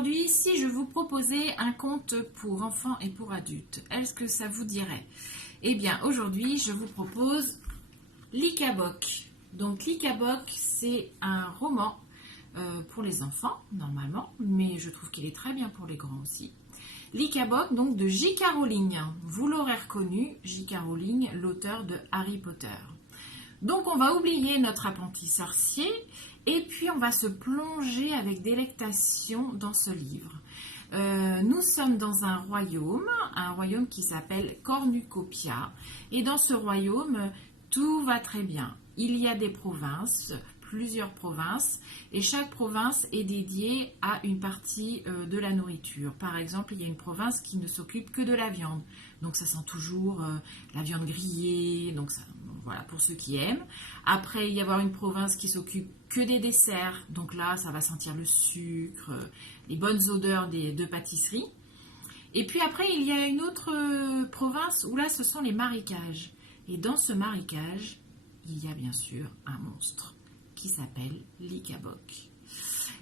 aujourd'hui, si je vous proposais un conte pour enfants et pour adultes, est-ce que ça vous dirait? Eh bien, aujourd'hui, je vous propose Likabok. Donc, Likabok, c'est un roman pour les enfants, normalement, mais je trouve qu'il est très bien pour les grands aussi. Likabok, donc de J.K. Rowling. Vous l'aurez reconnu, J.K. Rowling, l'auteur de Harry Potter. Donc, on va oublier notre apprenti sorcier et puis on va se plonger avec délectation dans ce livre. Nous sommes dans un royaume qui s'appelle Cornucopia. Et dans ce royaume, tout va très bien. Il y a des provinces, plusieurs provinces, et chaque province est dédiée à une partie de la nourriture. Par exemple, il y a une province qui ne s'occupe que de la viande. Donc ça sent toujours la viande grillée, donc ça, voilà, pour ceux qui aiment. Après, il y a une province qui s'occupe que des desserts. Donc là, ça va sentir le sucre, les bonnes odeurs de pâtisserie. Et puis après, il y a une autre province où là, ce sont les marécages. Et dans ce marécage, il y a bien sûr un monstre qui s'appelle Likabok.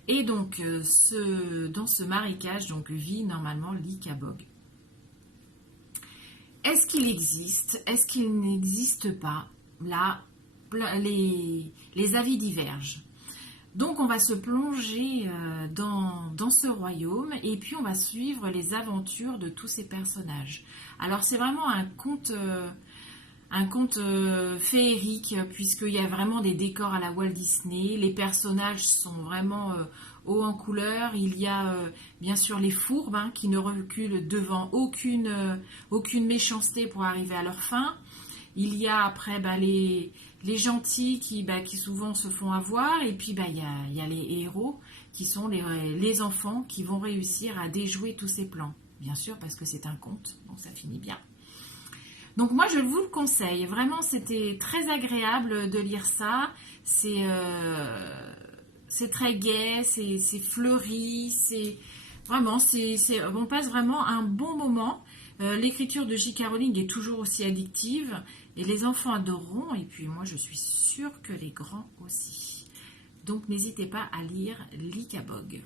Et donc, dans ce marécage vit normalement Likabok. Est-ce qu'il existe? Est-ce qu'il n'existe pas? Là, les avis divergent. Donc, on va se plonger dans ce royaume et puis on va suivre les aventures de tous ces personnages. Alors, c'est vraiment un conte féerique, puisqu'il y a vraiment des décors à la Walt Disney. Les personnages sont vraiment hauts en couleur. Il y a bien sûr les fourbes qui ne reculent devant aucune méchanceté pour arriver à leur fin. Il y a après les gentils qui souvent se font avoir. Et puis il y a les héros qui sont les enfants qui vont réussir à déjouer tous ces plans. Bien sûr, parce que c'est un conte, donc ça finit bien. Donc moi, je vous le conseille. Vraiment, c'était très agréable de lire ça. C'est très gai, c'est fleuri. On passe vraiment un bon moment. L'écriture de J.K. Rowling est toujours aussi addictive. Et les enfants adoreront. Et puis moi, je suis sûre que les grands aussi. Donc n'hésitez pas à lire Likabok.